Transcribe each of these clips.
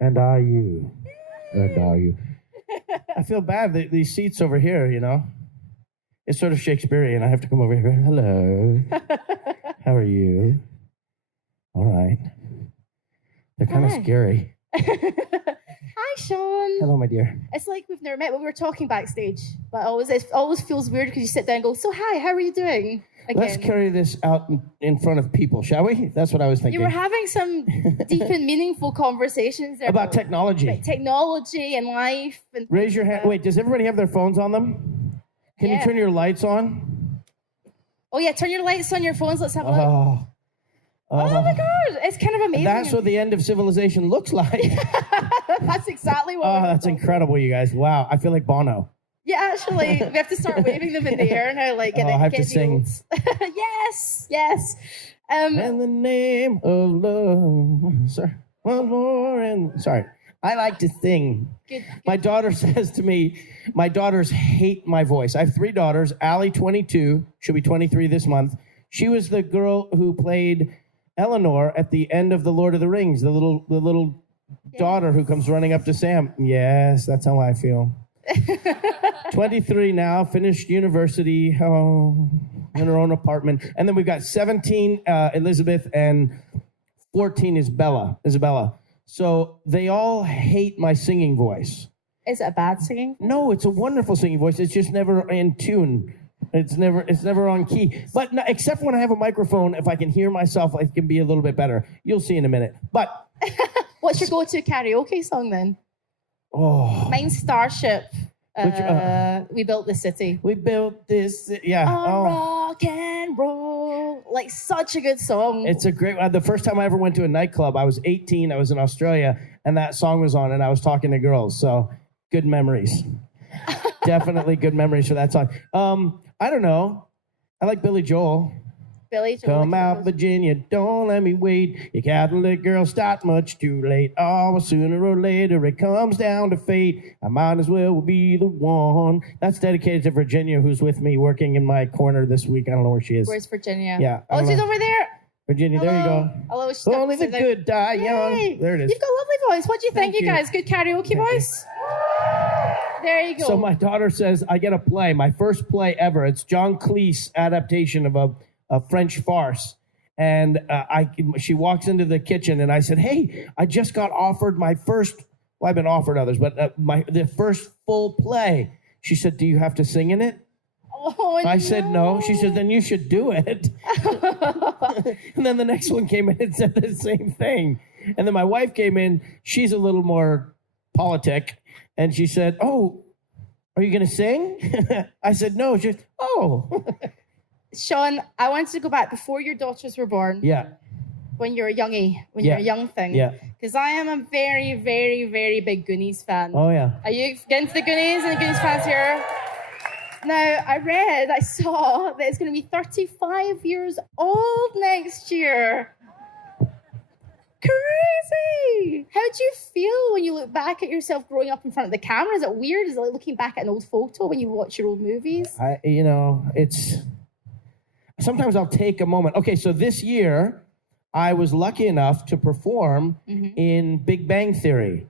And are you? And are you? I feel bad that these seats over here, you know, it's sort of Shakespearean. I have to come over here. Hello. How are you? All right. They're kind of scary. Hi, Sean. Hello, my dear. It's like we've never met, but we were talking backstage. But it always feels weird because you sit down and go, so hi, how are you doing? Again. Let's carry this out in front of people, shall we? That's what I was thinking. You were having some deep and meaningful conversations there about technology. About technology and life. And raise your hand. Wait, does everybody have their phones on them? Can you turn your lights on? Oh, yeah, turn your lights on your phones. Let's have a look. Oh my God, it's kind of amazing. That's what the end of civilization looks like. That's exactly what that's incredible, you guys. Wow, I feel like Bono. Yeah, actually, we have to start waving them in the air now. Like, I have to sing. yes. In the name of love. Sorry. One more and... Sorry. I like to sing. Good. My daughter says to me, my daughters hate my voice. I have 3 daughters. Allie, 22. She'll be 23 this month. She was the girl who played Eleanor at the end of The Lord of the Rings, the little daughter who comes running up to Sam. Yes, that's how I feel. 23 now, finished university, in her own apartment. And then we've got 17, Elizabeth, and 14 is Isabella. So they all hate my singing voice. Is it a bad singing? No, it's a wonderful singing voice. It's just never in tune. It's never on key. But no, except when I have a microphone, if I can hear myself, it can be a little bit better. You'll see in a minute. But what's your go-to karaoke song then? Oh, mine's Starship. We built this city. We built this, yeah. Rock and roll, like such a good song. It's a great. The first time I ever went to a nightclub, I was 18. I was in Australia, and that song was on, and I was talking to girls. So, good memories. Definitely good memories for that song. I don't know. I like Billy Joel. Billy Joel. Come out, Virginia, don't let me wait. You Catholic girls start much too late. Oh, sooner or later it comes down to fate. I might as well be the one. That's dedicated to Virginia, who's with me working in my corner this week. I don't know where she is. Where's Virginia? Yeah. Oh, she's over there. Virginia, hello. There you go. Hello. Only the good die young. Yay. There it is. You've got a lovely voice. What do you think, you guys? Good karaoke voice? There you go. So my daughter says I get a play, my first play ever. It's John Cleese adaptation of a French farce. And she walks into the kitchen and I said, hey, I just got offered my first, well, I've been offered others, but the first full play. She said, do you have to sing in it? Oh, I said, no. She said, then you should do it. And then the next one came in and said the same thing. And then my wife came in. She's a little more politic. And she said, oh, are you going to sing? I said, no. She said, oh. Sean, I wanted to go back before your daughters were born. Yeah. When you're a youngie, when you're a young thing. Yeah. Because I am a very, very, very big Goonies fan. Oh, yeah. Are you getting to the Goonies and the Goonies fans here? Now, I saw that it's going to be 35 years old next year. Crazy! How do you feel when you look back at yourself growing up in front of the camera? Is it weird? Is it like looking back at an old photo when you watch your old movies? It's... Sometimes I'll take a moment. Okay, so this year, I was lucky enough to perform in Big Bang Theory.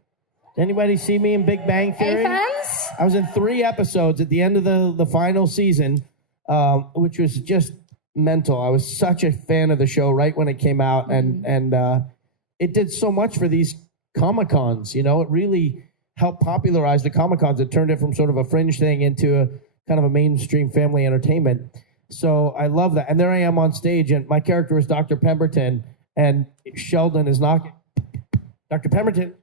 Did anybody see me in Big Bang Theory? Any fans? I was in 3 episodes at the end of the final season, which was just mental. I was such a fan of the show right when it came out, and it did so much for these Comic-Cons. You know, it really helped popularize the Comic-Cons. It turned it from sort of a fringe thing into a kind of a mainstream family entertainment. So I love that. And there I am on stage, and my character is Dr. Pemberton, and Sheldon is knocking, Dr. Pemberton,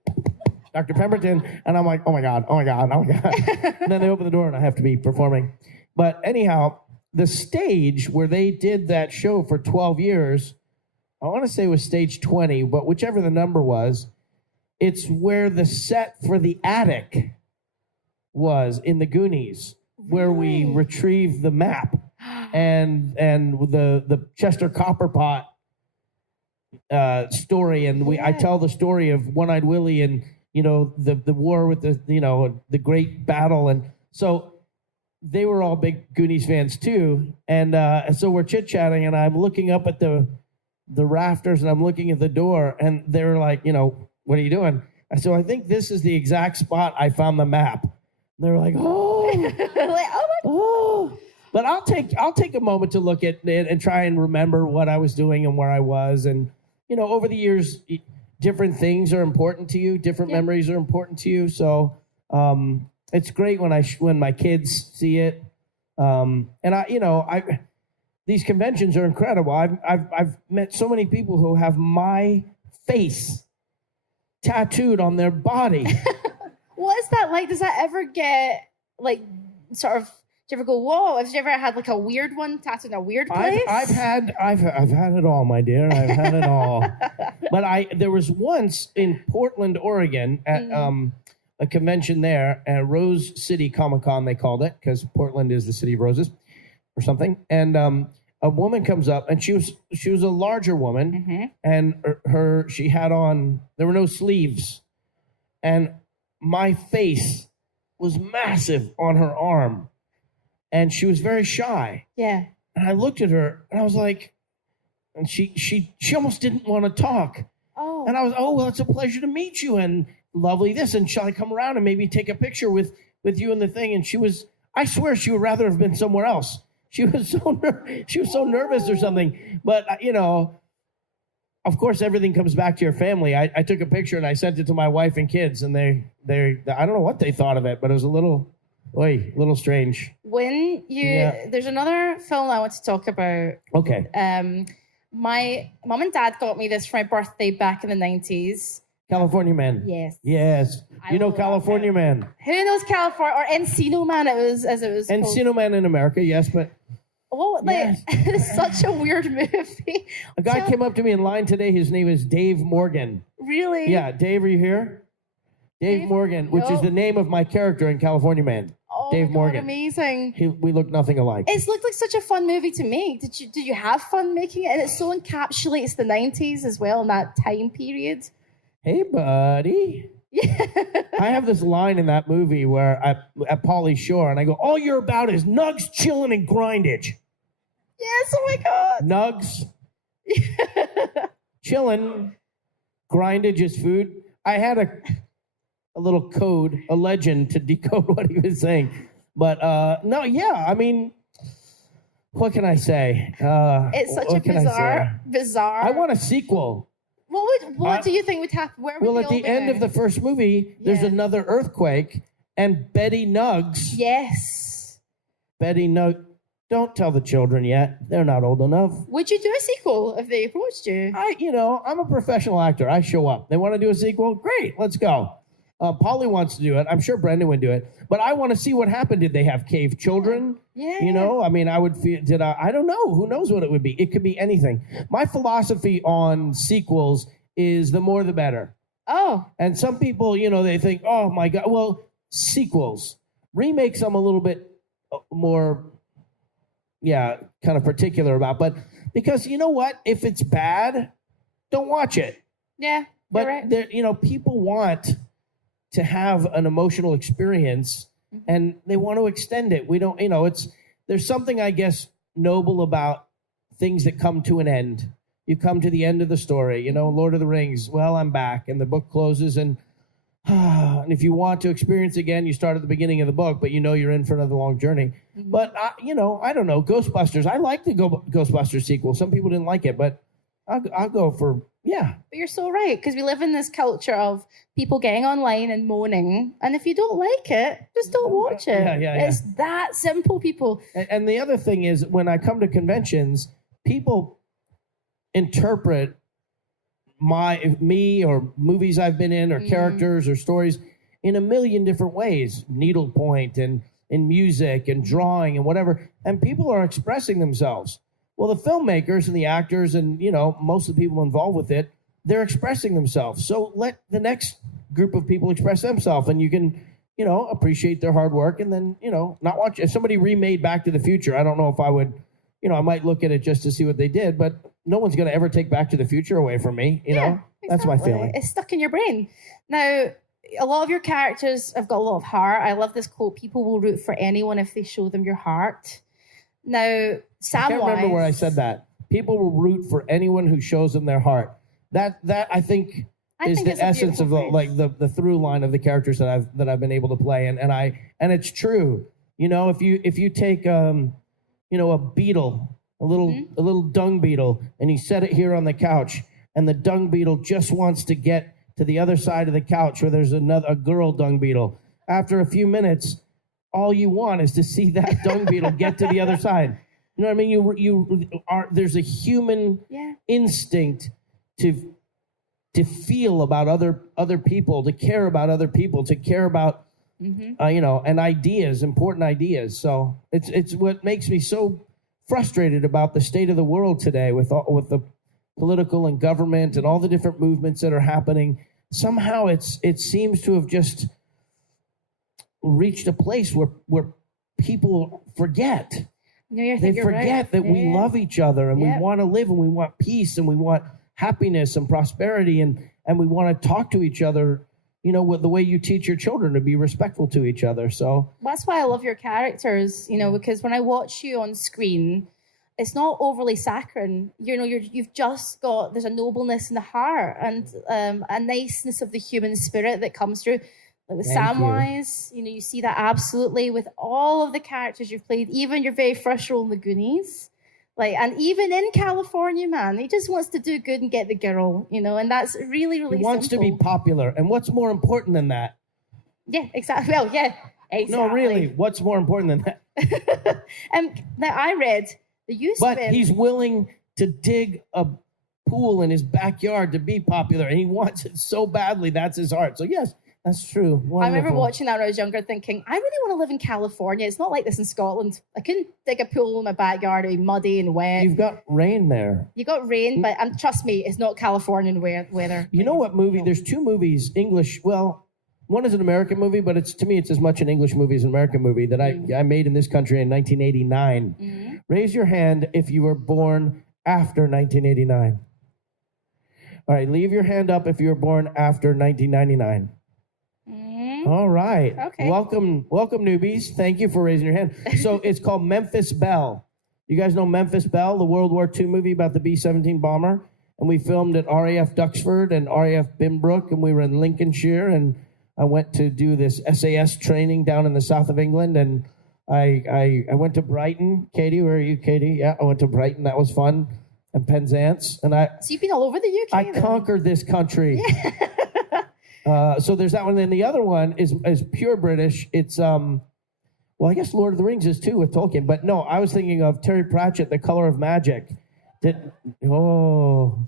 and I'm like, oh my God. And then they open the door, and I have to be performing. But anyhow, the stage where they did that show for 12 years, I want to say it was stage 20, but whichever the number was, it's where the set for the attic was in the Goonies, where we retrieved the map. And the Chester Copperpot story, and I tell the story of One-Eyed Willie and the war with the great battle, and so they were all big Goonies fans too. And so we're chit-chatting, and I'm looking up at the rafters, and I'm looking at the door, and they were like, what are you doing? I said, I think this is the exact spot I found the map. And they were like, oh. Like, oh. But I'll take a moment to look at it and try and remember what I was doing and where I was. And, over the years, different things are important to you. Different memories are important to you. So it's great when my kids see it. And these conventions are incredible. I've met so many people who have my face tattooed on their body. What is that like? Does that ever get like sort of? Do you ever go, whoa? Have you ever had like a weird one tattooed in a weird place? I've had it all, my dear. I've had it all. But there was once in Portland, Oregon, at a convention there, at Rose City Comic-Con, they called it, because Portland is the city of roses or something. And a woman comes up, and she was a larger woman, and she had on, there were no sleeves, and my face was massive on her arm. And she was very shy. Yeah. And I looked at her, and I was like, and she almost didn't want to talk. Oh. And I was, well, it's a pleasure to meet you, and lovely this, and shall I come around and maybe take a picture with you in the thing? And I swear she would rather have been somewhere else. She was so nervous or something. But, of course, everything comes back to your family. I took a picture, and I sent it to my wife and kids, and they I don't know what they thought of it, but it was a little strange. When there's another film I want to talk about. Okay. My mom and dad got me this for my birthday back in the 90s. California Man. Yes. Yes. California Man. Who knows California, or Encino Man? It was Encino Man in America, yes, but. Well, yes. It's such a weird movie. A guy came up to me in line today. His name is Dave Morgan. Really? Yeah, Dave, are you here? Dave Morgan, which is the name of my character in California Man. Oh, Dave Morgan. Amazing. We look nothing alike. It's looked like such a fun movie to me. Did you have fun making it? And it so encapsulates the 90s as well, in that time period. Hey, buddy. Yeah. I have this line in that movie where at Pauly Shore, and I go, all you're about is nugs, chilling, and grindage. Yes, oh my God. Nugs, chilling, grindage is food. I had a little code, a legend to decode what he was saying. But no, yeah, I mean, what can I say? It's such a bizarre. I want a sequel. What do you think would happen? Where would at the end of the first movie, there's another earthquake, and Betty Nugs. Yes. Betty Nugs. Don't tell the children yet. They're not old enough. Would you do a sequel if they approached you? I'm a professional actor. I show up. They want to do a sequel? Great, let's go. Pauly wants to do it. I'm sure Brendan would do it. But I want to see what happened. Did they have cave children? Yeah. I mean, I would feel, I don't know. Who knows what it would be? It could be anything. My philosophy on sequels is the more the better. Oh. And some people, they think, oh my God. Well, sequels. Remakes I'm a little bit more, kind of particular about. But because you know what? If it's bad, don't watch it. Yeah. But, right. People want to have an emotional experience, and they want to extend it. We don't, there's something, I guess, noble about things that come to an end. You come to the end of the story, Lord of the Rings, well, I'm back, and the book closes, and if you want to experience again, you start at the beginning of the book, but you're in for another long journey. But, I don't know, Ghostbusters, I like the Ghostbusters sequel. Some people didn't like it, but I'll go for, yeah. But you're so right, because we live in this culture of people getting online and moaning, and if you don't like it, just don't watch it. Yeah. It's that simple, people. And the other thing is, when I come to conventions, people interpret me or movies I've been in or characters or stories in a million different ways, needlepoint and in music and drawing and whatever, and people are expressing themselves. Well, the filmmakers and the actors and, most of the people involved with it, they're expressing themselves. So let the next group of people express themselves, and you can, appreciate their hard work, and then, not watch. If somebody remade Back to the Future, I don't know if I would, I might look at it just to see what they did, but no one's going to ever take Back to the Future away from me, Yeah, That's my feeling. It's stuck in your brain. Now, a lot of your characters have got a lot of heart. I love this quote: "People will root for anyone if they show them your heart." Now, Samwise, I can't remember where I said that. People will root for anyone who shows them their heart. That I think is the essence of the through line of the characters that I've been able to play, and it's true. You know, if you take a beetle, a little dung beetle, and you set it here on the couch, and the dung beetle just wants to get to the other side of the couch where there's a girl dung beetle. After a few minutes, all you want is to see that dung beetle get to the other side. You know what I mean? There's a human instinct to feel about other people, to care about other people, to care about and ideas, important ideas. So it's what makes me so frustrated about the state of the world today with the political and government and all the different movements that are happening. Somehow it seems to have just reached a place where people forget. They forget that we love each other and we want to live and we want peace and we want happiness and prosperity and we want to talk to each other, with the way you teach your children to be respectful to each other. So that's why I love your characters, because when I watch you on screen, it's not overly saccharine. You've just got, there's a nobleness in the heart and a niceness of the human spirit that comes through. Like with Samwise, you see that absolutely with all of the characters you've played, even your very first role in the Goonies. And even in California, man, he just wants to do good and get the girl, and that's really, really He wants simple. to be popular. And what's more important than that? Yeah, exactly. Well, yeah, exactly. No, really, what's more important than that? Now, I read that you spent... But he's willing to dig a pool in his backyard to be popular, and he wants it so badly. That's his heart. So, yes. That's true. Wonderful. I remember watching that when I was younger thinking, I really want to live in California. It's not like this in Scotland. I couldn't dig a pool in my backyard. It'd be muddy and wet. You've got rain there. You got rain, but trust me, it's not Californian weather. You know what movie? There's two movies, English. Well, one is an American movie, but to me, it's as much an English movie as an American movie that I made in this country in 1989. Mm-hmm. Raise your hand if you were born after 1989. All right, leave your hand up if you were born after 1999. All right. Okay. Welcome, newbies. Thank you for raising your hand. So it's called Memphis Belle. You guys know Memphis Belle, the World War II movie about the B-17 bomber? And we filmed at RAF Duxford and RAF Bimbrook, and we were in Lincolnshire, and I went to do this SAS training down in the south of England, and I went to Brighton. Katie, where are you, Katie? Yeah, I went to Brighton. That was fun. And Penzance. And So you've been all over the UK, I conquered this country. Yeah. So there's that one, and the other one is pure British. It's well, I guess Lord of the Rings is too with Tolkien, but no, I was thinking of Terry Pratchett, The Color of Magic. Fellow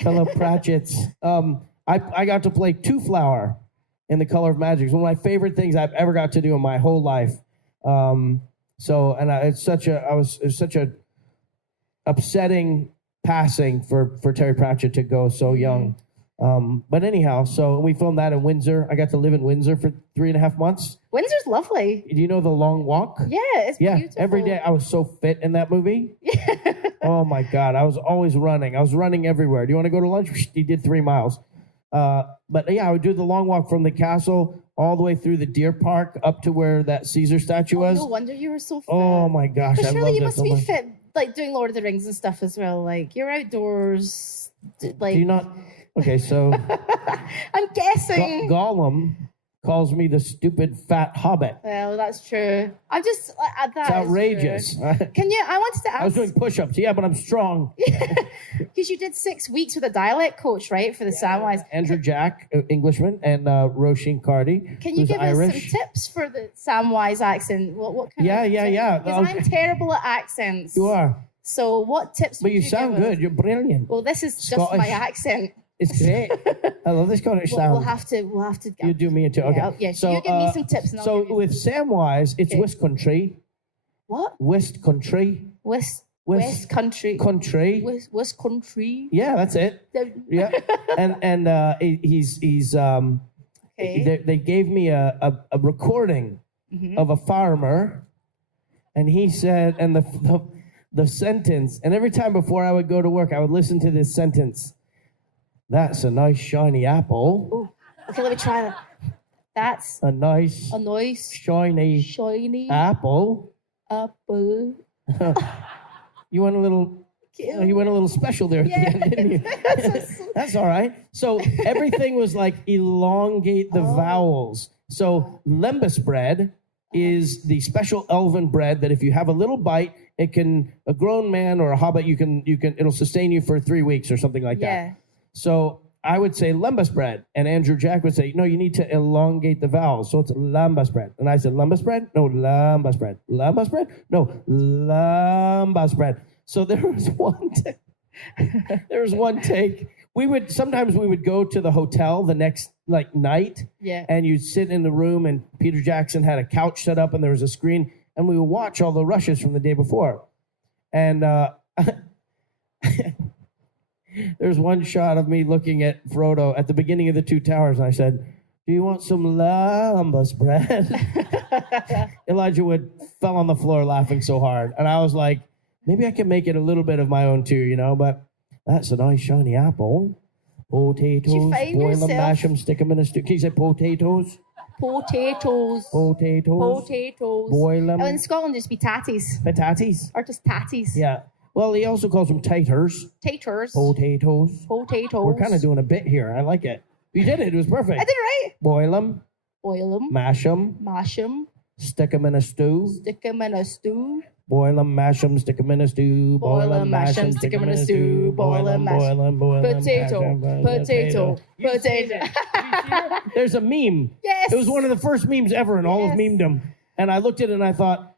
Pratchetts. I got to play Two Flower in The Color of Magic. It's one of my favorite things I've ever got to do in my whole life. It's such a upsetting passing for Terry Pratchett to go so young. But anyhow, so we filmed that in Windsor. I got to live in Windsor for 3.5 months. Windsor's lovely. Do you know The Long Walk? Yeah, it's beautiful. Every day I was so fit in that movie. Oh my God, I was always running. I was running everywhere. Do you want to go to lunch? He did 3 miles. But yeah, I would do the long walk from the castle all the way through the deer park up to where that Caesar statue was. No wonder you were so fit. Oh my gosh, but I surely loved you it must so be much. fit, doing Lord of the Rings and stuff as well. You're outdoors. Do you not? Okay, so I'm guessing Gollum calls me the stupid fat hobbit. Well, that's true. I'm just that's it's outrageous. Can you? I wanted to ask. I was doing push-ups. Yeah, but I'm strong. Because you did 6 weeks with a dialect coach, right, for the Samwise. Andrew Jack, Englishman, and Roisin Cardi. Can you give Irish. us some tips for the Samwise accent? What kind of tips? Yeah. Because I'm terrible at accents. You are. So what tips? But you sound good. You're brilliant. Well, this is Scottish. just my accent. It's great. I love this Scottish sound. We'll have to. You do me too. Okay. Yeah. So you give me some tips. And I'll so with Samwise, it's West Country. What? West Country. West Country. Country. West Country. Yeah, that's it. Yeah. And he's they gave me a recording of a farmer, and he said, and the sentence, and every time before I would go to work, I would listen to this sentence. That's a nice shiny apple. Ooh. Okay, let me try that. That's a nice, a nice, shiny apple. apple. You went a little special there at the end, didn't you? That's all right. So everything was like elongate the vowels. So lembas bread is the special elven bread that if you have a little bite, a grown man or a hobbit, it'll sustain you for 3 weeks or something like that. So I would say lembas bread, and Andrew Jack would say, no, you need to elongate the vowels. So it's lembas bread. And I said, lembas bread? No, lembas bread. Lembas bread? No, lembas bread. So there was one take. Sometimes we would go to the hotel the next night, and you'd sit in the room, and Peter Jackson had a couch set up, and there was a screen, and we would watch all the rushes from the day before. And there's one shot of me looking at Frodo at the beginning of the Two Towers, and I said, "Do you want some lembas bread?" Elijah Wood fell on the floor laughing so hard, and I was like, maybe I can make it a little bit of my own too, but that's a nice shiny apple. Potatoes, boil them, mash them, stick them in a stew. Can you say potatoes? Potatoes. Boil them. Oh, in Scotland, just be tatties. Pataties? Or just tatties. Yeah. Well, he also calls them taters. Taters. Potatoes. We're kind of doing a bit here. I like it. You did it. It was perfect. I did it right. Boil them. Mash them. Stick them in a stew. Boil them, mash them, stick them in a stew. Boil them, mash them, stick them in a stew. Boil them, mash them. Potato. There's a meme. Yes. It was one of the first memes ever in all of memedom. And I looked at it and I thought,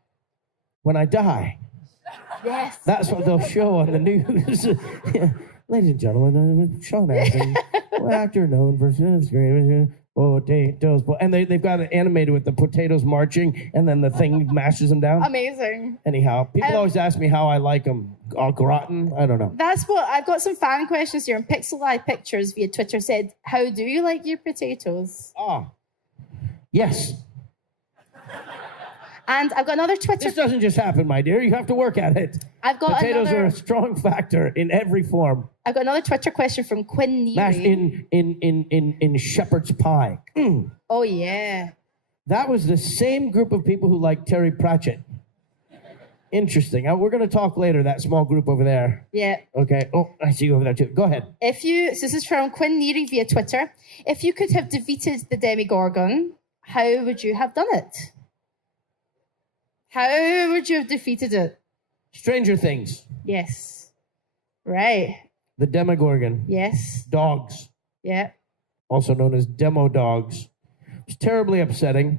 when I die, that's what they'll show on the news. Ladies and gentlemen, Sean Astin, actor known for potatoes. And they've got it animated with the potatoes marching, and then the thing mashes them down. Amazing. Anyhow, people always ask me how I like them. Au gratin? I don't know. That's what I've got some fan questions here. And Pixel Eye Pictures via Twitter said, "How do you like your potatoes?" Yes. And I've got another Twitter. This doesn't just happen, my dear. You have to work at it. Potatoes are a strong factor in every form. I've got another Twitter question from Quinn Neary. Mashed in shepherd's pie. Oh yeah. That was the same group of people who like Terry Pratchett. Interesting. We're going to talk later. That small group over there. Yeah. Okay. Oh, I see you over there too. Go ahead. So this is from Quinn Neary via Twitter. If you could have defeated the Demogorgon, how would you have done it? How would you have defeated it? Stranger Things. Yes. Right. The Demogorgon. Yes. Dogs. Yeah. Also known as demo dogs. It's terribly upsetting.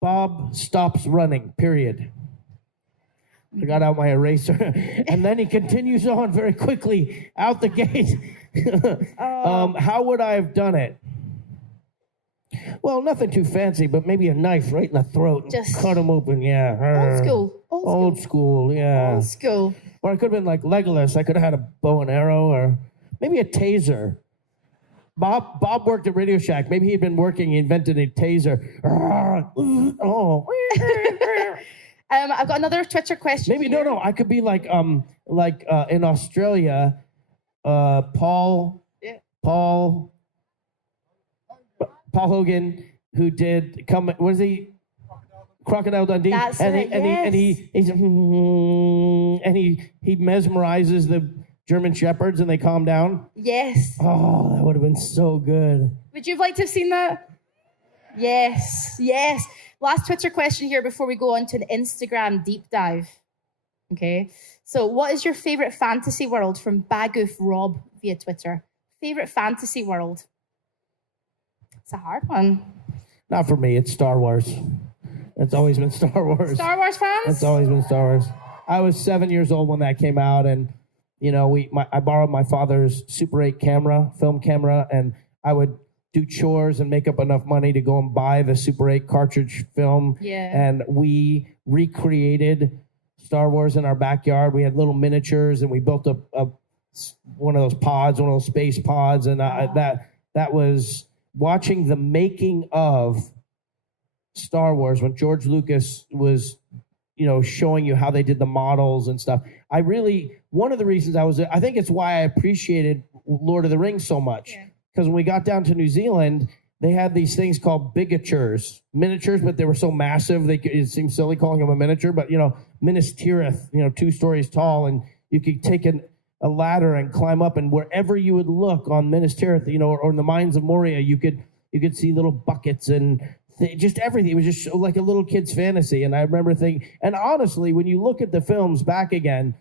Bob stops running, period. I got out my eraser. And then he continues on very quickly out the gate. How would I have done it? Well, nothing too fancy, but maybe a knife right in the throat. Just cut him open, yeah. Old school, yeah. Old school. Or I could have been like Legolas. I could have had a bow and arrow, or maybe a taser. Bob worked at Radio Shack. Maybe he'd been working, he invented a taser. I've got another Twitter question. Maybe here. No. I could be like in Australia, Paul Hogan, who did what is he? Crocodile Dundee. That's it. And he mesmerizes the German shepherds and they calm down. Yes. Oh, that would have been so good. Would you have liked to have seen that? Yes. Last Twitter question here before we go on to an Instagram deep dive. Okay. So what is your favorite fantasy world from Bagoof Rob via Twitter? Favorite fantasy world? It's a hard one. Not for me. It's Star Wars. It's always been Star Wars. Star Wars fans? It's always been Star Wars. I was 7 years old when that came out, and I borrowed my father's Super 8 film camera, and I would do chores and make up enough money to go and buy the Super 8 cartridge film. Yeah. And we recreated Star Wars in our backyard. We had little miniatures, and we built one of those pods, one of those space pods, and that was watching the making of Star Wars when George Lucas was, showing you how they did the models and stuff. One of the reasons I think it's why I appreciated Lord of the Rings so much, because when we got down to New Zealand, they had these things called miniatures, but they were so massive, it seemed silly calling them a miniature, but, Minas Tirith, 2 stories tall, and you could take a ladder and climb up, and wherever you would look on Minas Tirith, or in the Mines of Moria, you could see little buckets and just everything. It was just like a little kid's fantasy, and I remember thinking, and honestly, when you look at the films back again,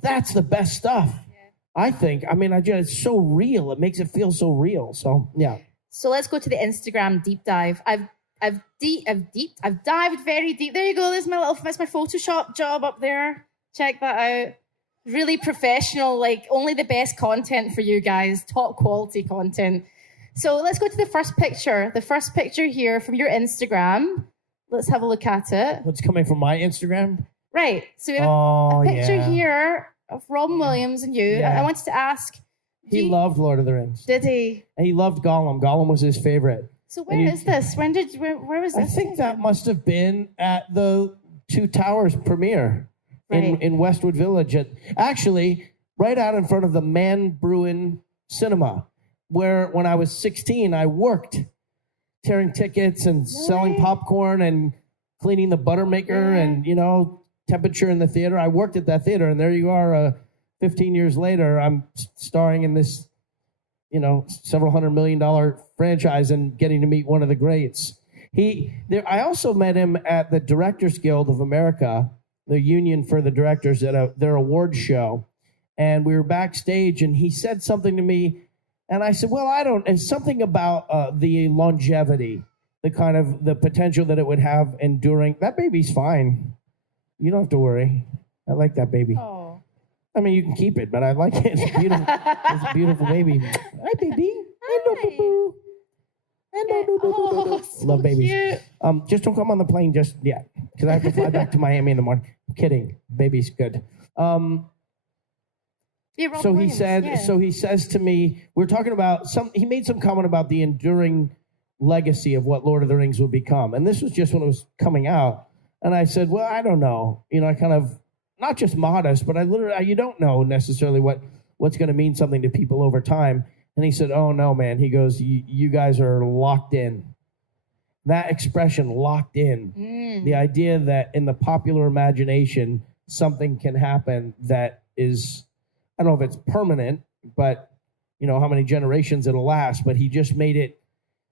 that's the best stuff, I think. I mean, it's so real. It makes it feel so real, so, yeah. So let's go to the Instagram deep dive. I've dived very deep. There you go. That's my Photoshop job up there. Check that out. Really professional, like only the best content for you guys. Top quality content. So let's go to the first picture. The first picture here from your Instagram. Let's have a look at it. What's coming from my Instagram? Right. So we have a picture here of Robin Williams and you. Yeah. I wanted to ask. He loved Lord of the Rings. Did he? And he loved Gollum. Gollum was his favorite. So where is this? Where was this? I think that must have been at the Two Towers premiere in Westwood Village. Actually, right out in front of the Man Bruin Cinema, where when I was 16, I worked tearing tickets and selling popcorn and cleaning the butter maker and, temperature in the theater. I worked at that theater, and there you are, 15 years later, I'm starring in this, several $100 million franchise and getting to meet one of the greats. I also met him at the Directors Guild of America, the union for the directors, at their awards show. And we were backstage, and he said something to me, and I said, well, it's something about the longevity, the kind of the potential that it would have enduring. That baby's fine. You don't have to worry. I like that baby. Oh. I mean, you can keep it, but I like it. It's beautiful. It's a beautiful baby. Hi, baby. Hello, boo-boo. Hello, boo-boo. So love babies. Cute. Just don't come on the plane just yet, because I have to fly back to Miami in the morning. I'm kidding. Baby's good. So he says to me, we're talking about he made some comment about the enduring legacy of what Lord of the Rings will become. And this was just when it was coming out. And I said, well, I don't know. I kind of, not just modest, but you don't know necessarily what's going to mean something to people over time. And he said, oh, no, man. He goes, you guys are locked in. That expression, locked in, the idea that in the popular imagination, something can happen that is, I don't know if it's permanent, but, how many generations it'll last. But he just made it,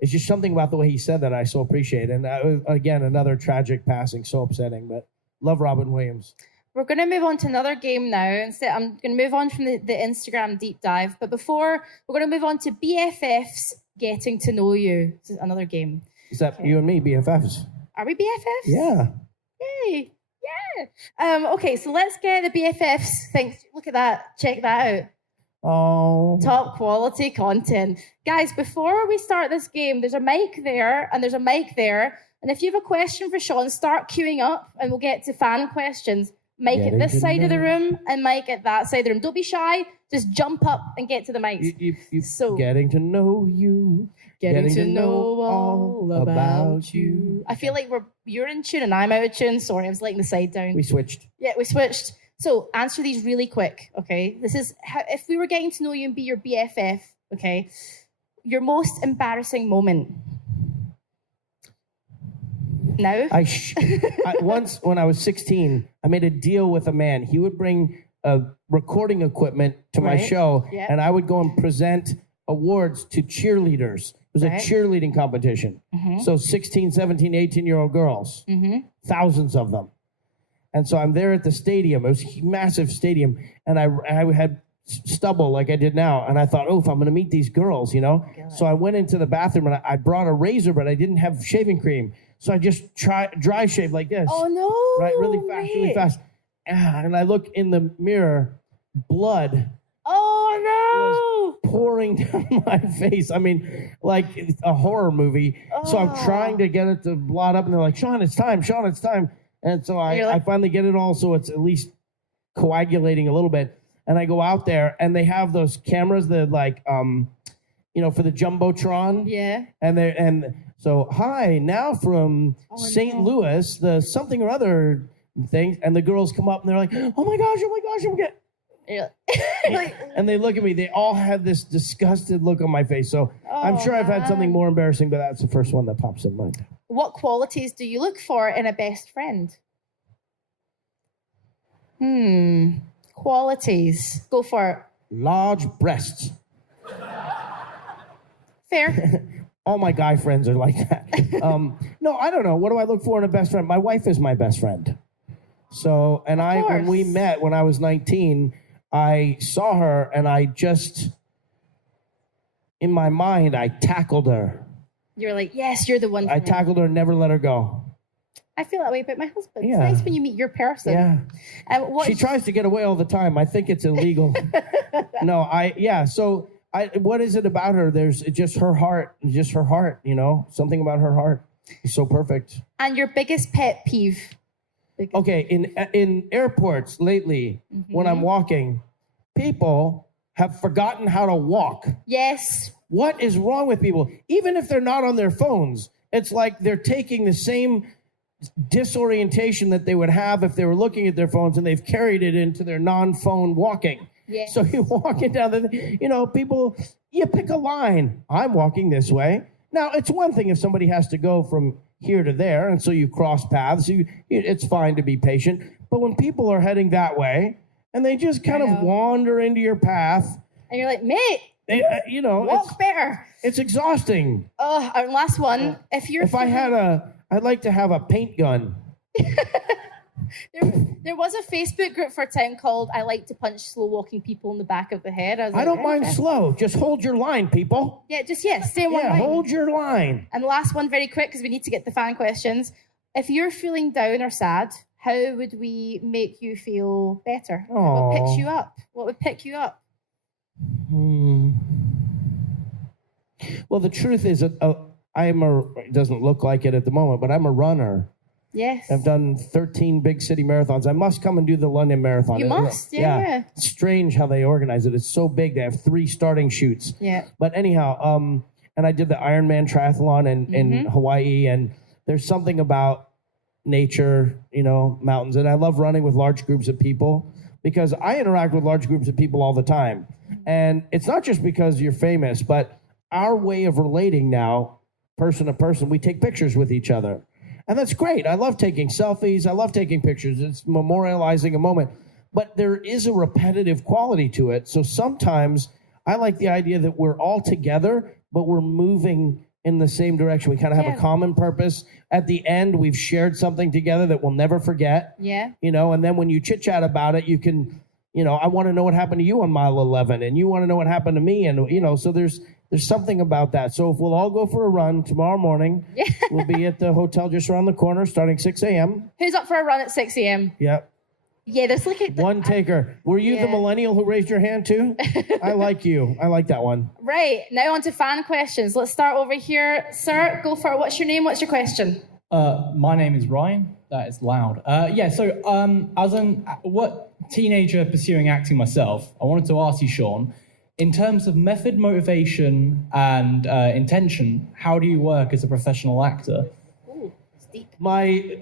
it's just something about the way he said that I so appreciate. And again, another tragic passing, so upsetting, but love Robin Williams. We're going to move on to another game now. Instead, I'm going to move on from the Instagram deep dive. But before, we're going to move on to BFFs Getting to Know You. This is another game. Is that you and me, BFFs? Are we BFFs? Yeah. Yay. Yeah. Okay, so let's get the BFFs thing. Look at that. Check that out. Oh. Top quality content. Guys, before we start this game, there's a mic there and there's a mic there. And if you have a question for Sean, start queuing up and we'll get to fan questions. Mic at this side of the room and mic at that side of the room. Don't be shy. Just jump up and get to the mics. So getting to know you. Getting to know all about you. I feel like you're in tune and I'm out of tune. Sorry, I was letting the side down. We switched. Yeah, we switched. So answer these really quick, okay? This is how, if we were getting to know you and be your BFF, okay? Your most embarrassing moment. No? Once when I was 16, I made a deal with a man. He would bring recording equipment to my show, and I would go and present awards to cheerleaders. It was a cheerleading competition. So 16, 17, 18-year-old girls, thousands of them. And so I'm there at the stadium. It was a massive stadium. And I had stubble like I did now. And I thought, if I'm going to meet these girls, So I went into the bathroom and I brought a razor, but I didn't have shaving cream. So I just dry shave like this. Oh, no. Right, really fast. And I look in the mirror, blood. Oh, no. Pouring down my face. I mean, like a horror movie. Oh. So I'm trying to get it to blot up. And they're like, Sean, it's time. And so I finally get it all so it's at least coagulating a little bit. And I go out there and they have those cameras that for the Jumbotron. Yeah. And so, hi, now from St. Louis, the something or other thing. And the girls come up and they're like, oh my gosh. You're like, And they look at me. They all have this disgusted look on my face. So I'm sure I've had something more embarrassing, but that's the first one that pops in mind. what qualities do you look for in a best friend? Qualities. Go for it. Large breasts. Fair. All my guy friends are like that. No, I don't know. What do I look for in a best friend? My wife is my best friend. So, and when we met when I was 19, I saw her and I just, in my mind, I tackled her. You're like, yes, you're the one for I me. tackled her and never let her go. I feel that way about my husband. Yeah. It's nice when you meet your person. Yeah. She tries to get away all the time. I think it's illegal. So what is it about her? There's just her heart, you know, something about her heart is so perfect. And your biggest pet peeve? Okay, in airports lately, when I'm walking, people have forgotten how to walk. Yes. What is wrong with people? Even if they're not on their phones, it's like they're taking the same disorientation that they would have if they were looking at their phones, and they've carried it into their non-phone walking. Yeah. So you're walking down people, you pick a line. I'm walking this way. Now, it's one thing if somebody has to go from here to there, and so you cross paths, it's fine to be patient. But when people are heading that way, and they just kind of wander into your path. And you're like, mate, walk better. It's exhausting. Oh, and last one. I'd like to have a paint gun. There was a Facebook group for a time called I Like to Punch Slow Walking People in the Back of the Head. I don't mind slow. Just hold your line, people. Yeah, stay in one line. Hold your line. And the last one, very quick, because we need to get the fan questions. If you're feeling down or sad, how would we make you feel better? What picks you up? What would pick you up? Well, the truth is, it doesn't look like it at the moment, but I'm a runner. Yes. I've done 13 big city marathons. I must come and do the London Marathon. You must, yeah. It's strange how they organize it. It's so big. They have 3 starting chutes. Yeah. But anyhow, and I did the Ironman triathlon in Hawaii, and there's something about nature, mountains. And I love running with large groups of people because I interact with large groups of people all the time. And it's not just because you're famous, but our way of relating now, person to person, we take pictures with each other. And that's great. I love taking selfies. I love taking pictures. It's memorializing a moment. But there is a repetitive quality to it. So sometimes I like the idea that we're all together, but we're moving in the same direction. We kind of have a common purpose. At the end, we've shared something together that we'll never forget. Yeah. And then when you chit-chat about it, you can, I want to know what happened to you on mile 11, and you want to know what happened to me. And, so there's something about that. So if we'll all go for a run tomorrow morning, we'll be at the hotel just around the corner starting 6 a.m. Who's up for a run at 6 a.m.? Yep. Yeah, there's one taker. Were you the millennial who raised your hand too? I like you. I like that one. Right. Now on to fan questions. Let's start over here. Sir, go for it. What's your name? What's your question? My name is Ryan. That is loud. As what teenager pursuing acting myself, I wanted to ask you, Sean, in terms of method, motivation, and intention, how do you work as a professional actor? Ooh, it's deep. My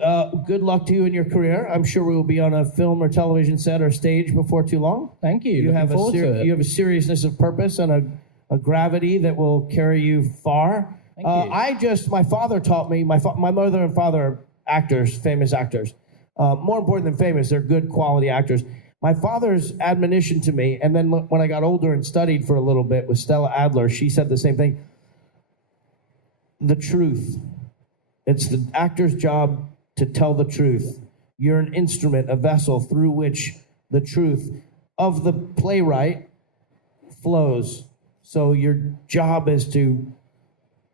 good luck to you in your career. I'm sure we will be on a film or television set or stage before too long. Thank you. You have a seriousness of purpose and a gravity that will carry you far. Thank you. My father taught me. My mother and father are actors, famous actors. More important than famous, they're good quality actors. My father's admonition to me, and then when I got older and studied for a little bit with Stella Adler, she said the same thing. The truth. It's the actor's job to tell the truth. You're an instrument, a vessel through which the truth of the playwright flows. So your job is to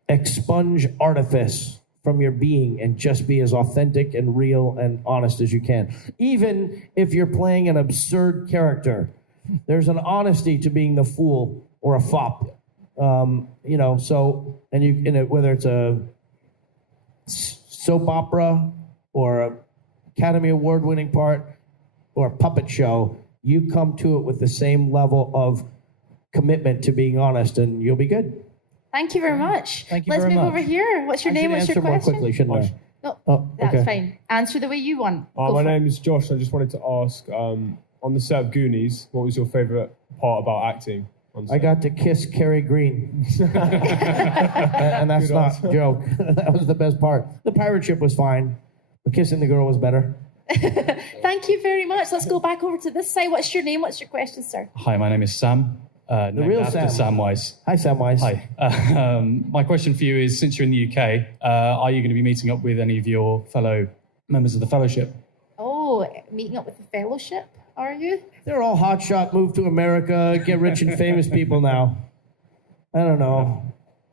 expunge artifice from your being and just be as authentic and real and honest as you can. Even if you're playing an absurd character, there's an honesty to being the fool or a fop. Whether it's a soap opera or an Academy Award winning part or a puppet show, you come to it with the same level of commitment to being honest and you'll be good. Thank you very much. Thank you Let's very move much. over here. What's your name? What's your question? Answer more quickly, shouldn't I? No, that's fine. Answer the way you want. My name is Josh. I just wanted to ask, on the set of Goonies, what was your favourite part about acting on set? I got to kiss Carrie Green. And that's Good not answer. a joke. That was the best part. The pirate ship was fine, but kissing the girl was better. Thank you very much. Let's go back over to this side. What's your name? What's your question, sir? Hi, my name is Sam. The real Sam. Samwise. Hi, Samwise. Hi. My question for you is, since you're in the UK, are you going to be meeting up with any of your fellow members of the Fellowship? Oh, meeting up with the fellowship, are you? They're all hotshot, move to America, get rich and famous people now. I don't know.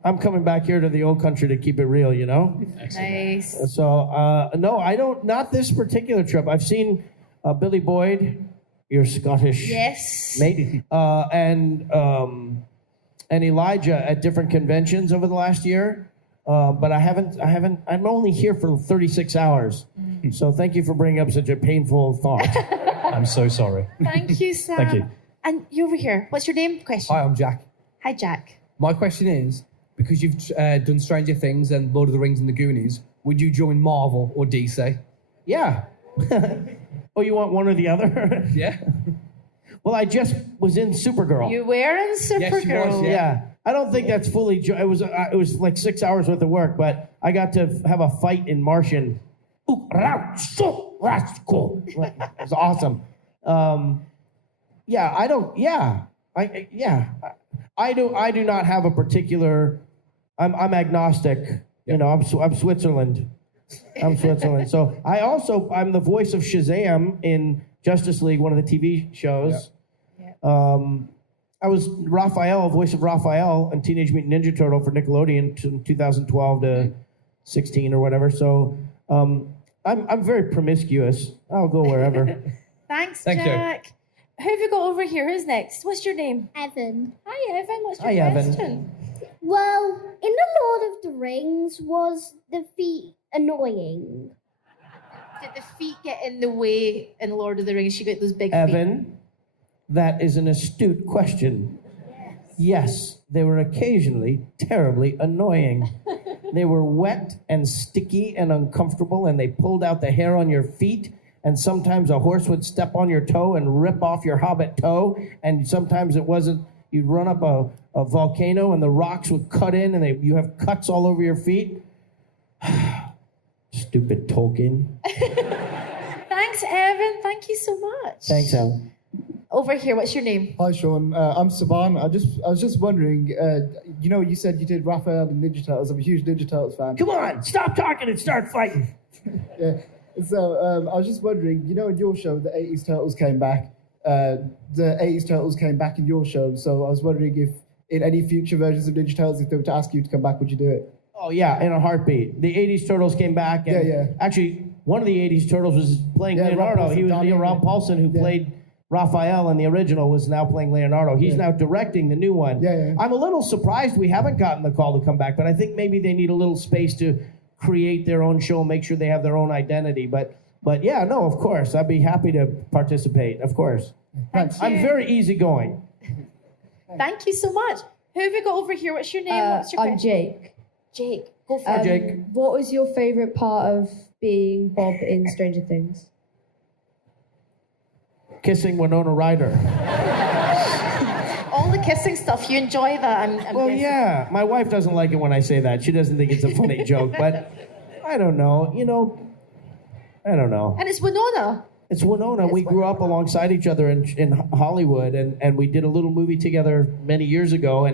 I'm coming back here to the old country to keep it real, you know? Nice. So, no, I don't, not this particular trip. I've seen Billy Boyd, your Scottish Yes. mate, and Elijah at different conventions over the last year. But I'm only here for 36 hours. So thank you for bringing up such a painful thought. I'm so sorry. Thank you, Sam. Thank you. And you over here. What's your name? Question. Hi, I'm Jack. Hi, Jack. My question is, because you've done Stranger Things and Lord of the Rings and the Goonies, would you join Marvel or DC? Yeah. Oh, you want one or the other? Yeah. Well, I just was in Supergirl. You were in Supergirl. she was, Yeah. I don't think that's fully. It was like 6 hours worth of work, but I got to have a fight in Martian. It was awesome. Yeah, I don't. Yeah, I do not have a particular. I'm agnostic. You know, I'm Switzerland. I'm Switzerland. So I'm the voice of Shazam in Justice League, one of the TV shows. Yeah. I was Raphael, voice of Raphael in Teenage Mutant Ninja Turtle for Nickelodeon from 2012 to 16 or whatever. So I'm very promiscuous. I'll go wherever. Thanks, Thank you. Jack. Who have you got over here? Who's next? What's your name? Evan. Hi, Evan. What's your Hi, Evan. question? Well, in The Lord of the Rings, was the feet annoying? Did the feet get in the way in Lord of the Rings? You got those big feet. Evan, that is an astute question. Yes, they were occasionally terribly annoying. They were wet and sticky and uncomfortable, and they pulled out the hair on your feet. And sometimes a horse would step on your toe and rip off your hobbit toe. And sometimes it wasn't, you'd run up a volcano and the rocks would cut in and you have cuts all over your feet. Stupid Tolkien. Thanks, Evan. Thank you so much. Thanks, Evan. Over here, what's your name? Hi, Sean. I'm Saban. I was just wondering, you said you did Raphael and Ninja Turtles. I'm a huge Ninja Turtles fan. Come on, stop talking and start fighting. Yeah. So I was just wondering, in your show, the 80s Turtles came back. The 80s Turtles came back in your show. So I was wondering if in any future versions of Ninja Turtles, if they were to ask you to come back, would you do it? Oh, yeah, in a heartbeat. The 80s Turtles came back. And Yeah. Actually, one of the 80s Turtles was playing Yeah, Rob Leonardo. Paulson, He was Donnie, Rob Paulson, who yeah. played Raphael in the original, was now playing Leonardo. He's Yeah. now directing the new one. Yeah. I'm a little surprised we haven't gotten the call to come back, but I think maybe they need a little space to create their own show, make sure they have their own identity. But yeah, no, of course. I'd be happy to participate, of course. Thank I'm you. very easygoing. Thank you so much. Who have you got over here? What's your name? What's your I'm question? Jake. Jake, go for Hi, it. Jake. What was your favourite part of being Bob in Stranger Things? Kissing Winona Ryder. All the kissing stuff, you enjoy that? I'm Well, guessing. yeah. My wife doesn't like it when I say that. She doesn't think it's a funny joke, but I don't know. I don't know. And it's Winona. It's Winona. We grew up alongside each other in Hollywood, and we did a little movie together many years ago,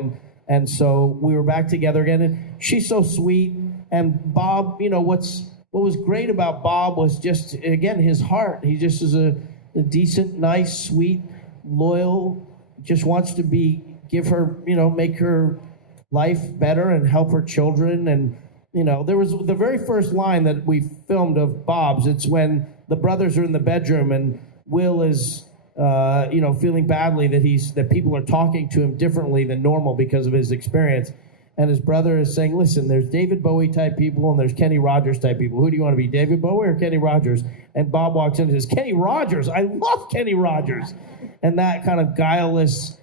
and so we were back together again. And she's so sweet. And Bob, what was great about Bob was just, again, his heart. He just is a decent, nice, sweet, loyal, just wants to give her, make her life better and help her children. And, there was the very first line that we filmed of Bob's. It's when the brothers are in the bedroom and Will is, feeling badly that people are talking to him differently than normal because of his experience. And his brother is saying, listen, there's David Bowie type people and there's Kenny Rogers type people. Who do you want to be, David Bowie or Kenny Rogers? And Bob walks in and says, Kenny Rogers, I love Kenny Rogers. And that kind of guileless,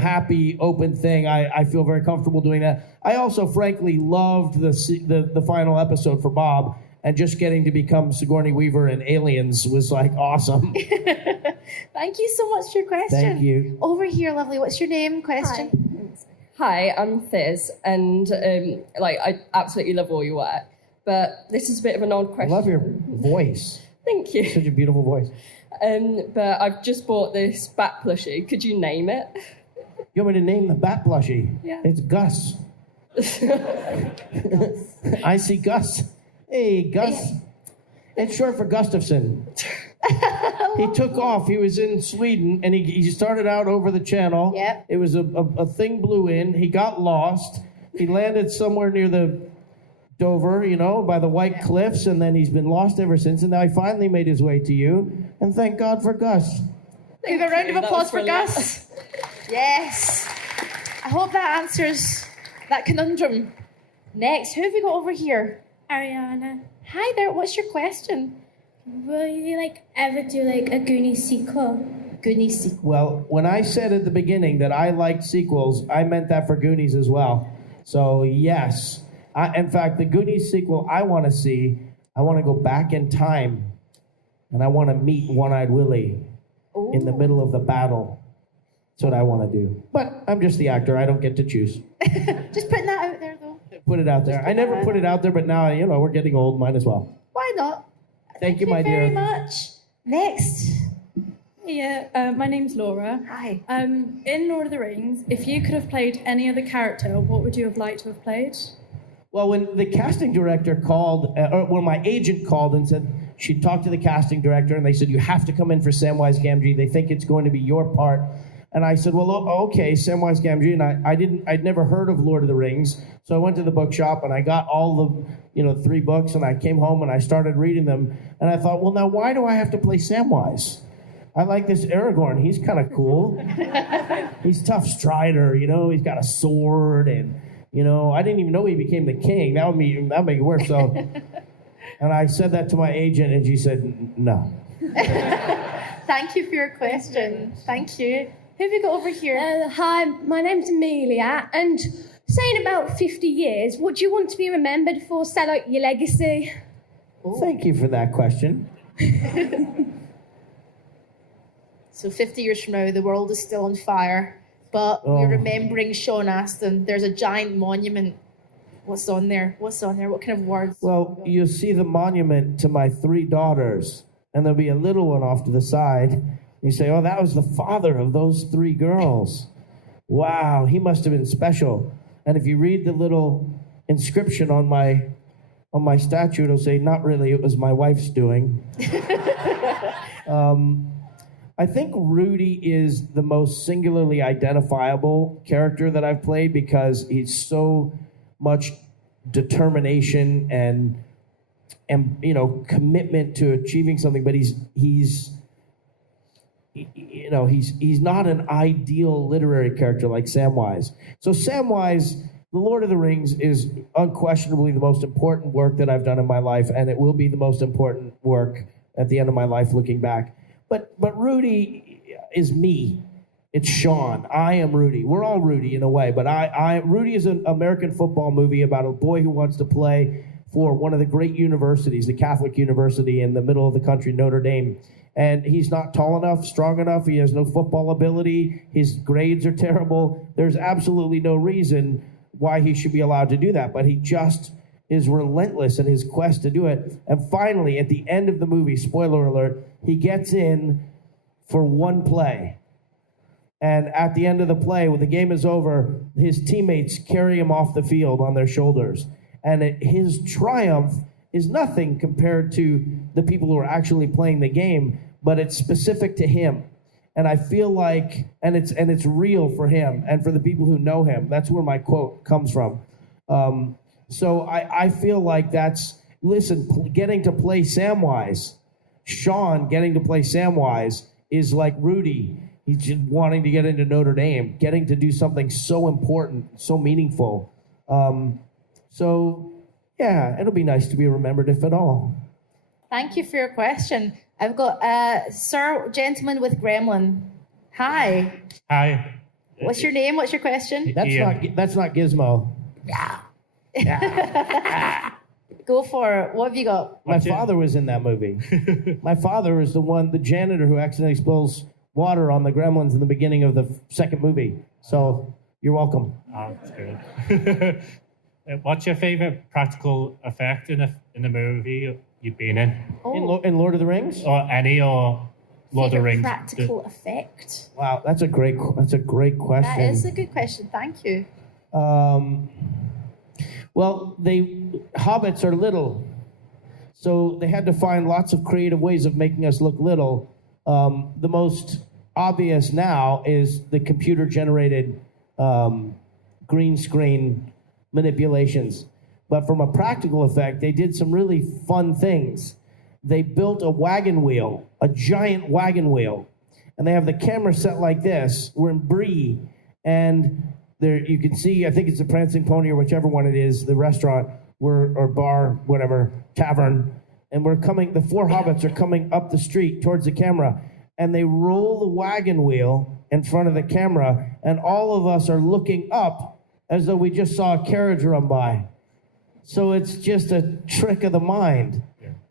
happy, open thing, I feel very comfortable doing that. I also, frankly, loved the final episode for Bob. and just getting to become Sigourney Weaver in Aliens was like awesome. Thank you so much for your question. Thank you. Over here, lovely. What's your name? Question. Hi, I'm Thiz, and I absolutely love all your work. But this is a bit of an odd I question. love your voice. Thank you. Such a beautiful voice. But I've just bought this bat plushie. Could you name it? You want me to name the bat plushie? Yeah. It's Gus. I see Gus. Hey, Gus. It's short for Gustafsson. He took off. He was in Sweden, and he started out over the channel. Yep. It was a thing blew in. He got lost. He landed somewhere near the Dover, by the White Cliffs, and then he's been lost ever since. And now he finally made his way to you. And thank God for Gus. Give a round of That applause was for brilliant. Gus. Yes. I hope that answers that conundrum. Next, who have we got over here? Ariana, Hi there. What's your question? will you ever do a Goonies sequel? Goonies sequel. Well, when I said at the beginning that I liked sequels, I meant that for Goonies as well. So, yes. In fact, the Goonies sequel I want to see, I want to go back in time, and I want to meet One-Eyed Willie in the middle of the battle. That's what I want to do. But I'm just the actor. I don't get to choose. Just putting that out there, though. Put it out there. I never put it out there, but now, we're getting old. Might as well. Why not? Thank you, my very dear. much. Next. Yeah, my name's Laura. Hi. In Lord of the Rings, if you could have played any other character, what would you have liked to have played? Well, when the casting director called, or when my agent called and said she talked to the casting director, and they said, you have to come in for Samwise Gamgee. They think it's going to be your part. And I said, well, okay, Samwise Gamgee. And I'd never heard of Lord of the Rings. So I went to the bookshop and I got all the, 3 books, and I came home and I started reading them. And I thought, well, now why do I have to play Samwise? I like this Aragorn. He's kind of cool. He's tough strider, he's got a sword, and, I didn't even know he became the king. That would make it worse. So, and I said that to my agent, and she said, no. Thank you for your question. Thank you. Who have we got over here? Hi, my name's Amelia, and say in about 50 years, what do you want to be remembered for? Say, your legacy? Thank you for that question. So 50 years from now, the world is still on fire, but we're remembering Sean Astin. There's a giant monument. What's on there? What kind of words? Well, you'll see the monument to my 3 daughters, and there'll be a little one off to the side. You say, oh, that was the father of those 3 girls. Wow, he must have been special. And if you read the little inscription on my statue, it'll say, not really, it was my wife's doing. I think Rudy is the most singularly identifiable character that I've played because he's so much determination and commitment to achieving something, but he's not an ideal literary character like Samwise. So Samwise, The Lord of the Rings is unquestionably the most important work that I've done in my life, and it will be the most important work at the end of my life looking back. But Rudy is me. It's Sean. I am Rudy. We're all Rudy in a way, but Rudy is an American football movie about a boy who wants to play for one of the great universities, the Catholic university in the middle of the country, Notre Dame. And he's not tall enough, strong enough. He has no football ability. His grades are terrible. There's absolutely no reason why he should be allowed to do that, but he just is relentless in his quest to do it. And finally, at the end of the movie, spoiler alert, he gets in for one play. And at the end of the play, when the game is over, his teammates carry him off the field on their shoulders. And his triumph is nothing compared to the people who are actually playing the game, but it's specific to him. And I feel like, and it's real for him and for the people who know him. That's where my quote comes from. So I feel like getting to play Samwise, Sean getting to play Samwise is like Rudy. He's just wanting to get into Notre Dame, getting to do something so important, so meaningful. So yeah, it'll be nice to be remembered, if at all. Thank you for your question. I've got gentleman with gremlin. Hi. Hi. What's your name? What's your question? That's not Gizmo. Yeah. Go for it. What have you got? My father was in that movie. My father is the janitor who accidentally spills water on the gremlins in the beginning of the second movie. So you're welcome. Oh, that's good. What's your favorite practical effect in the movie you've been in? In Lord of the Rings? Or Lord of the Rings. Practical effect. Wow, that's a great question. That is a good question. Thank you. Well, hobbits are little, so they had to find lots of creative ways of making us look little. The most obvious now is the computer-generated green screen manipulations. But from a practical effect, they did some really fun things. They built a wagon wheel, a giant wagon wheel, and they have the camera set like this. We're in Bree, and there you can see, I think it's the Prancing Pony or whichever one it is, the restaurant or bar, whatever, tavern, and the four hobbits are coming up the street towards the camera, and they roll the wagon wheel in front of the camera, and all of us are looking up as though we just saw a carriage run by. So it's just a trick of the mind.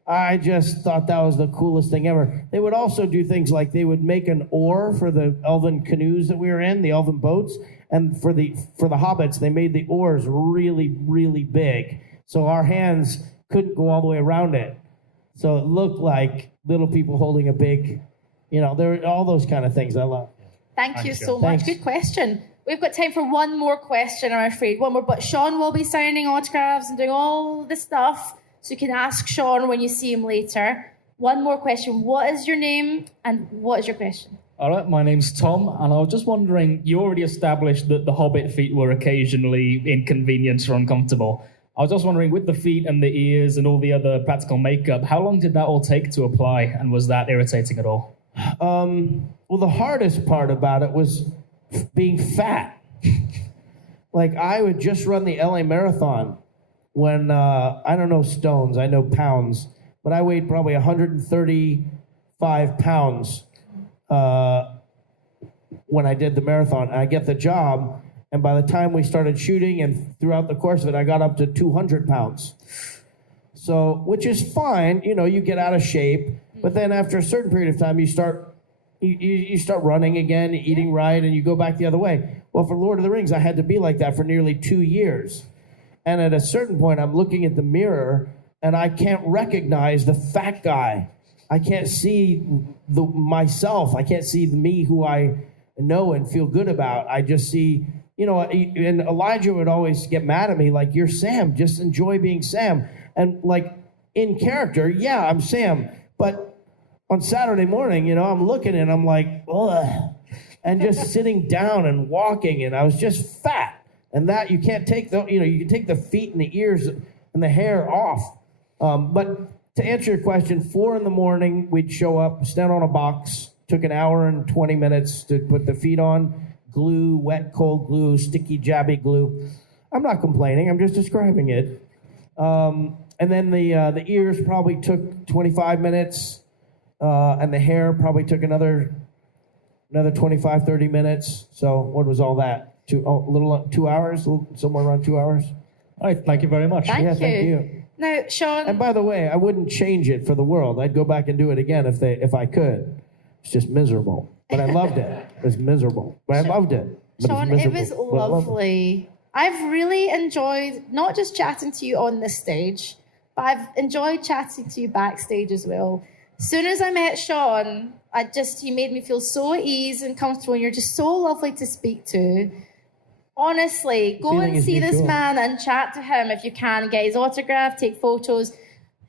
I just thought that was the coolest thing ever. They would also do things like they would make an oar for the elven canoes that we were in, the elven boats, and for the hobbits, they made the oars really, really big, so our hands couldn't go all the way around it. So it looked like little people holding a big, there were all those kind of things I love. Thank you so much. Good question. We've got time for one more question, I'm afraid. One more, but Sean will be signing autographs and doing all this stuff. So you can ask Sean when you see him later. One more question. What is your name and what is your question? All right, my name's Tom, and I was just wondering, you already established that the Hobbit feet were occasionally inconvenient or uncomfortable. I was just wondering, with the feet and the ears and all the other practical makeup, how long did that all take to apply, and was that irritating at all? Well, the hardest part about it was being fat. Like, I would just run the LA Marathon when, I don't know stones, I know pounds, but I weighed probably 135 pounds when I did the marathon. And I get the job, and by the time we started shooting and throughout the course of it, I got up to 200 pounds. So, which is fine, you get out of shape, but then after a certain period of time, you start running again, eating right, and you go back the other way. Well, for Lord of the Rings, I had to be like that for nearly 2 years. And at a certain point, I'm looking at the mirror, and I can't recognize the fat guy. I can't see myself. I can't see me who I know and feel good about. I just see, and Elijah would always get mad at me, like, you're Sam, just enjoy being Sam. And like, in character, yeah, I'm Sam. But on Saturday morning, I'm looking and I'm like, ugh, and just sitting down and walking, and I was just fat. And that you can't take you can take the feet and the ears and the hair off. But to answer your question, 4 a.m, we'd show up, stand on a box, took an hour and 20 minutes to put the feet on, glue, wet, cold glue, sticky, jabby glue. I'm not complaining, I'm just describing it. And then the ears probably took 25 minutes, and the hair probably took another 25, 30 minutes. So what was all that? 2 hours, somewhere around 2 hours. All right, thank you very much. Thank Thank you. Now, Sean. And by the way, I wouldn't change it for the world. I'd go back and do it again if I could. It's just miserable, but I loved it. It was miserable, but I loved it. Sean, it was lovely. I've really enjoyed not just chatting to you on this stage, but I've enjoyed chatting to you backstage as well. As soon as I met Sean, he made me feel so at ease and comfortable, and you're just so lovely to speak to. Honestly, go and see this man and chat to him if you can. Get his autograph, take photos.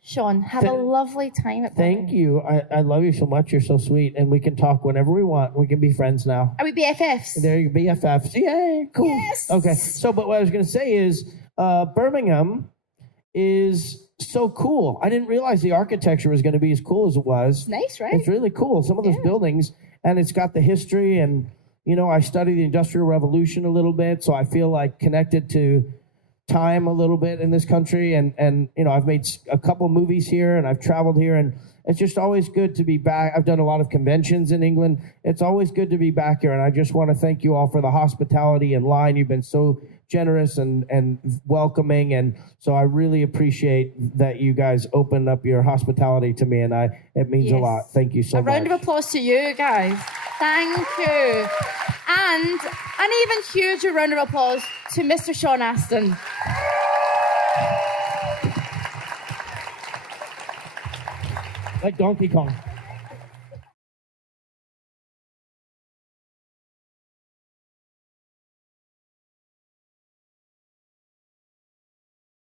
Sean, have a lovely time at Thank you. I love you so much. You're so sweet, and we can talk whenever we want. We can be friends now. Are we BFFs? There you go, BFFs. Yay, cool. Yes. Okay, so but what I was going to say is Birmingham is so cool. I didn't realize the architecture was going to be as cool as it was. Nice, right? It's really cool. Some of those buildings, and it's got the history, and I study the Industrial Revolution a little bit, so I feel like connected to time a little bit in this country, and I've made a couple movies here, and I've traveled here, and It's just always good to be back. I've done a lot of conventions in England. It's always good to be back here, and I just want to thank you all for the hospitality and line. You've been so generous and welcoming, and so I really appreciate that you guys opened up your hospitality to me, and it means a lot. Thank you so much. A round of applause to you guys. Thank you. And an even huger round of applause to Mr. Sean Astin. Like Donkey Kong.